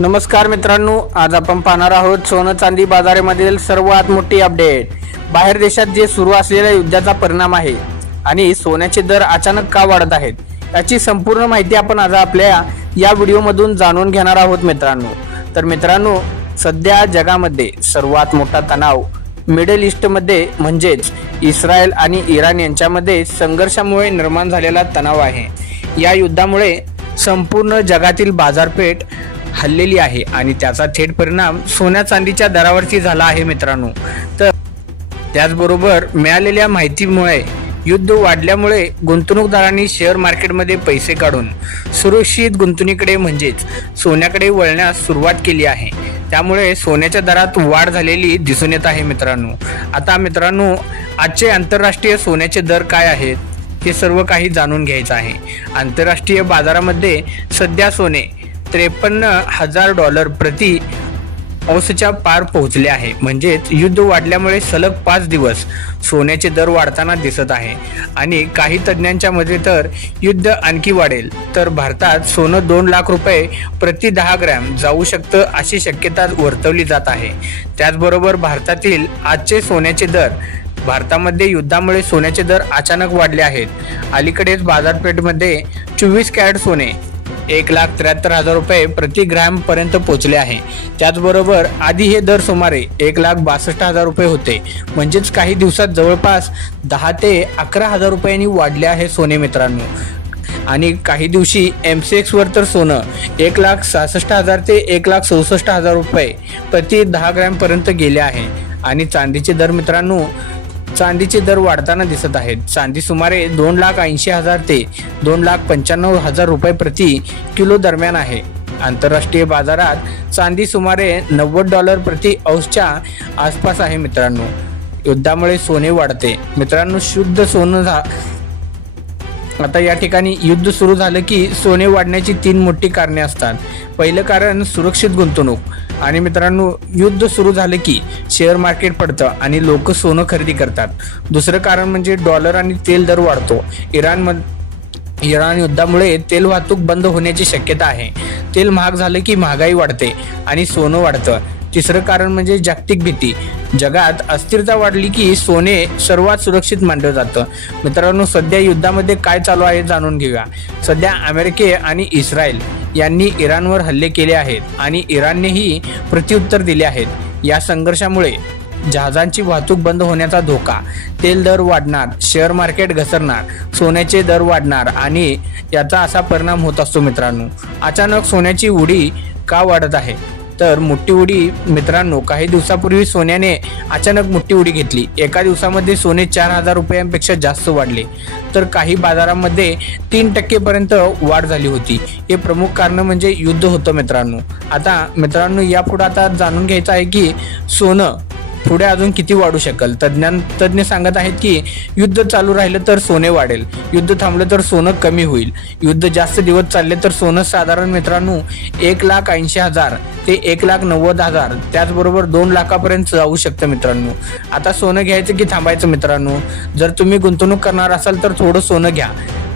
नमस्कार मित्रांनो, आज आपण पाहणार आहोत सोनं चांदी बाजारामधील सर्वात मोठी अपडेट. बाहेर देशात जे सुरू असलेल्या युद्धाचा परिणाम आहे आणि सोन्याचे दर अचानक का वाढत आहेत याची संपूर्ण माहिती आपण आज आपल्या या व्हिडिओमधून जाणून घेणार आहोत मित्रांनो. सध्या जगामध्ये सर्वात मोठा तणाव मिडल ईस्टमध्ये म्हणजेच इस्रायल आणि इराण यांच्यामध्ये संघर्षामुळे निर्माण झालेला तणाव आहे. या युद्धामुळे संपूर्ण जगातील बाजारपेठ हललेली आहे आणि त्याचा थेट परिणाम सोन्या चांदीच्या दरावरती झाला आहे मित्रांनो. तर त्याचबरोबर मिळालेल्या माहितीमुळे युद्ध वाढल्यामुळे गुंतवणूकदारांनी शेअर मार्केटमध्ये पैसे काढून सुरक्षित गुंतवणुकीकडे म्हणजेच सोन्याकडे वळण्यास सुरुवात केली आहे. त्यामुळे सोन्याच्या दरात वाढ झालेली दिसून येत आहे मित्रांनो. आता मित्रांनो, आजचे आंतरराष्ट्रीय सोन्याचे दर काय आहेत हे सर्व काही जाणून घ्यायचं आहे. आंतरराष्ट्रीय बाजारामध्ये सध्या सोने $53,000 प्रति औंसच्या पार पोहोचले आहे. म्हणजेच युद्ध वाढल्यामुळे सलग 5 दिवस सोन्याचे दर वाढताना दिसत आहे आणि काही तज्ज्ञांच्या मते तर युद्ध आणखी वाढेल तर भारतात सोनं 2 लाख रुपये प्रति 10 ग्रॅम जाऊ शकतं अशी शक्यता वर्तवली जात आहे. त्याचबरोबर भारतातील आजचे सोन्याचे दर भारतामध्ये युद्धामुळे सोन्याचे दर अचानक वाढले आहेत. अलीकडेच बाजारपेठेमध्ये 24 कॅरेट सोने 1,73,000 रुपये प्रति ग्रॅम पर्यंत पोहोचले आहे. त्याचबरोबर आधी हे दर सुमारे 1,62,000 रुपये होते. म्हणजेच काही दिवसात जवळपास 10 ते 11,000 रुपयांनी वाढले आहे सोने मित्रांनो. आणि काही दिवशी MCX वर तर सोनं 1,66,000 ते 1,67,000 रुपये प्रति 10 ग्रॅम पर्यंत गेले आहे. आणि चांदीचे दर मित्रांनो, चांदीचे दर वाढताना दिसत आहेत. चांदी सुमारे 2,80,000 ते 2,95,000 रुपये प्रति किलो दरम्यान आहे. आंतरराष्ट्रीय बाजारात चांदी सुमारे $90 प्रति औंसच्या आसपास आहे मित्रांनो. युद्धामुळे सोने वाढते मित्रांनो. शुद्ध सोनं आता या ठिकाणी युद्ध सुरू झालं की सोने वाढण्याची 3 मोठी कारणे असतात. पहिलं कारण सुरक्षित गुंतवणूक आणि मित्रांनो, युद्ध सुरू झालं की शेअर मार्केट पडतं आणि लोक सोनं खरेदी करतात. दुसरं कारण म्हणजे डॉलर आणि तेल दर वाढतो. इराण युद्धामुळे तेल वाहतूक बंद होण्याची शक्यता आहे. तेल महाग झालं की महागाई वाढते आणि सोनं वाढतं. तिसरं कारण म्हणजे जागतिक भीती. जगात अस्थिरता वाढली की सोने सर्वात सुरक्षित मानलं जातं. मित्रांनो, सध्या युद्धामध्ये काय चालू आहे जाणून घेऊया. सध्या अमेरिका आणि इस्रायल यांनी इराणवर हल्ले केले आहेत आणि इराणनेही प्रत्युत्तर दिले आहेत. या संघर्षामुळे जहाजांची वाहतूक बंद होण्याचा धोका, तेल दर वाढणार, शेअर मार्केट घसरणार, सोन्याचे दर वाढणार आणि याचा असा परिणाम होत असतो मित्रांनो. अचानक सोन्याची उडी का वाढत आहे तर मोठी उडी मित्रांनो, काही दिवसापूर्वी सोन्याने अचानक मोठी उडी घेतली. एका दिवसामध्ये सोने 4,000 रुपयांपेक्षा जास्त वाढले तर काही बाजारांमध्ये 3% पर्यंत वाढ झाली होती. हे प्रमुख कारण म्हणजे युद्ध होतं मित्रांनो. आता मित्रांनो, यापुढे आता जाणून घ्यायचं आहे की सोनं पुढे अजून किती वाढू शकेल. तज्ज्ञ सांगत आहेत की युद्ध चालू राहिलं तर सोने वाढेल, युद्ध थांबलं तर सोनं कमी होईल. युद्ध जास्त दिवस चालले तर सोनं साधारण मित्रांनो 1,80,000 ते 1,90,000 त्याचबरोबर 2 लाखापर्यंत जाऊ शकतं मित्रांनो. आता सोनं घ्यायचं की थांबायचं मित्रांनो. जर तुम्ही गुंतवणूक करणार असाल तर थोडं सोनं घ्या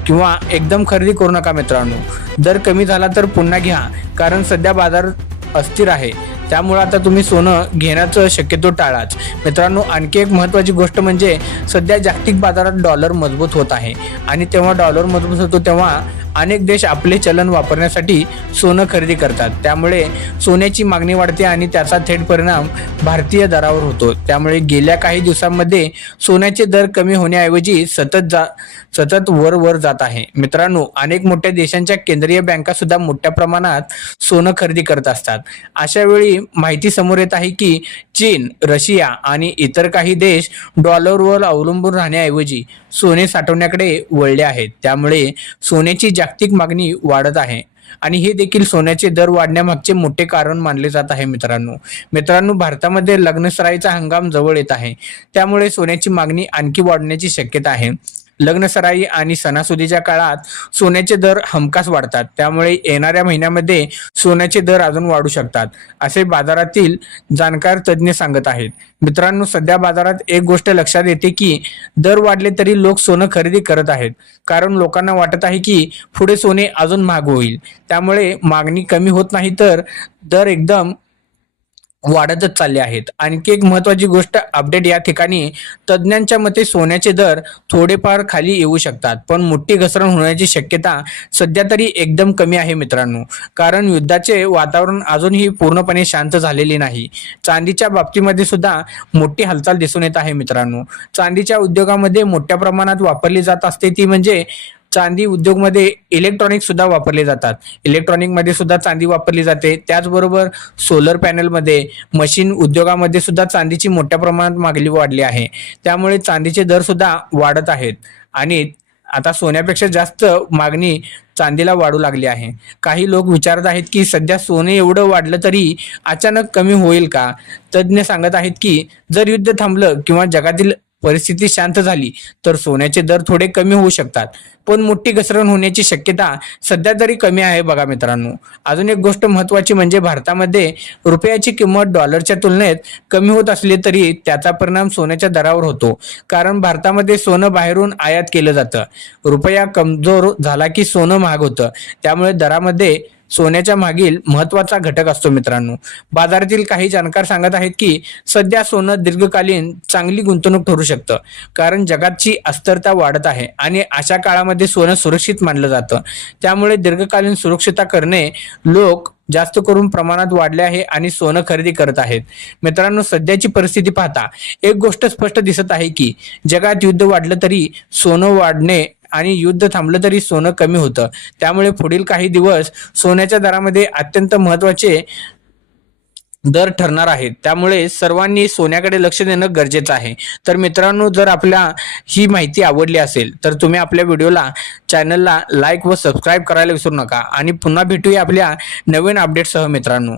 किंवा एकदम खरेदी करू नका मित्रांनो. दर कमी झाला तर पुन्हा घ्या, कारण सध्या बाजार अस्थिर आहे. त्यामुळे आता तुम्ही सोनं घेण्याचं शक्यतो टाळाच मित्रांनो. आणखी एक महत्त्वाची गोष्ट म्हणजे सध्या जागतिक बाजारात डॉलर मजबूत होत आहे आणि तेव्हा डॉलर मजबूत होतो तेव्हा अनेक देश आपले चलन वापरण्यासाठी सोनं खरेदी करतात. त्यामुळे सोन्याची मागणी वाढते आणि त्याचा थेट परिणाम भारतीय दरावर होतो. त्यामुळे गेल्या काही दिवसांमध्ये सोन्याचे दर कमी होण्याऐवजी सतत वर जात आहे मित्रांनो. अनेक मोठ्या देशांच्या केंद्रीय बँका सुद्धा मोठ्या प्रमाणात सोनं खरेदी करत असतात. अशा वेळी माहिती समोर येत आहे की चीन, रशिया आणि इतर काही देश डॉलरवर अवलंबून राहण्याऐवजी सोने साठवण्याकडे वळले आहेत. त्यामुळे सोन्याची जागतिक मागणी वाढत आहे आणि हे देखील सोन्याचे दर वाढण्यामागचे मोठे कारण मानले जात आहे मित्रांनो, भारतामध्ये लग्नसराईचा हंगाम जवळ येत आहे. त्यामुळे सोन्याची मागणी आणखी वाढण्याची शक्यता आहे. लग्नसराई आणि सणासुदीच्या काळात सोन्याचे दर हमखास वाढतात, त्यामुळे येणाऱ्या महिन्यामध्ये सोन्याचे दर अजून वाढू शकतात, असे बाजारातील जाणकार तज्ज्ञ सांगत आहेत. मित्रांनो, सध्या बाजारात एक गोष्ट लक्षात येते की दर वाढले तरी लोक सोनं खरेदी करत आहेत, कारण लोकांना वाटत आहे की पुढे सोने अजून महाग होईल. त्यामुळे मागणी कमी होत नाही तर दर एकदम वाढतच चालले आहेत. आणखी एक महत्त्वाची गोष्ट अपडेट या ठिकाणी, तज्ज्ञांच्या मते सोन्याचे दर थोडेफार खाली येऊ शकतात, पण मोठी घसरण होण्याची शक्यता सध्या तरी एकदम कमी आहे मित्रांनो, कारण युद्धाचे वातावरण अजूनही पूर्णपणे शांत झालेले नाही. चांदीच्या बाबतीमध्ये सुद्धा मोठी हालचाल दिसून येत आहे मित्रांनो. चांदीच्या उद्योगामध्ये मोठ्या प्रमाणात वापरली जात असते ती म्हणजे चांदी उद्योगमध्ये इलेक्ट्रॉनिक सुद्धा वापरले जातात. इलेक्ट्रॉनिक मध्ये सुद्धा चांदी वापरली जाते. त्याचबरोबर सोलर पॅनलमध्ये, मशीन उद्योगामध्ये सुद्धा चांदीची मोठ्या प्रमाणात मागणी वाढली आहे. त्यामुळे चांदीचे दर सुद्धा वाढत आहेत आणि आता सोन्यापेक्षा जास्त मागणी चांदीला वाढू लागली आहे. काही लोक विचारत आहेत की सध्या सोने एवढं वाढलं तरी अचानक कमी होईल का? तज्ज्ञ सांगत आहेत की जर युद्ध थांबलं किंवा जगातील परिस्थिती शांत झाली तर सोन्याचे दर थोडे कमी होऊ शकतात, पण मोठी घसरण होण्याची शक्यता सध्या तरी कमी आहे बघा मित्रांनो. अजून एक गोष्ट महत्त्वाची म्हणजे भारतामध्ये रुपयाची किंमत डॉलरच्या तुलनेत कमी होत असली तरी त्याचा परिणाम सोन्याच्या दरावर होतो, कारण भारतामध्ये सोनं बाहेरून आयात केलं जातं. रुपया कमजोर झाला की सोनं महाग होतं, त्यामुळे दरामध्ये सोन्याच्या मागील महत्वाचा घटक असतो मित्रांनो. बाजारातील काही जाणकार सांगत आहेत की सध्या सोनं दीर्घकालीन चांगली गुंतवणूक ठरू शकतं, कारण जगाची अस्थिरता वाढत आहे आणि अशा काळामध्ये सोनं सुरक्षित मानलं जातं. त्यामुळे दीर्घकालीन सुरक्षितता करणे लोक जास्त करून प्रमाणात वाढले आहे आणि सोनं खरेदी करत आहेत. मित्रांनो, सध्याची परिस्थिती पाहता एक गोष्ट स्पष्ट दिसत आहे की जगात युद्ध वाढलं तरी सोनं वाढणे आणि युद्ध थांबलं तरी सोनं कमी होतं. त्यामुळे पुढील काही दिवस सोन्याच्या दरामध्ये अत्यंत महत्त्वाचे दर ठरणार आहेत. त्यामुळे सर्वांनी सोन्याकडे लक्ष देणं गरजेचं आहे. तर मित्रांनो, जर आपल्या ही माहिती आवडली असेल तर तुम्ही आपल्या व्हिडिओला, चॅनलला लाईक व सबस्क्राईब करायला विसरू नका आणि पुन्हा भेटूया आपल्या नवीन अपडेटसह मित्रांनो.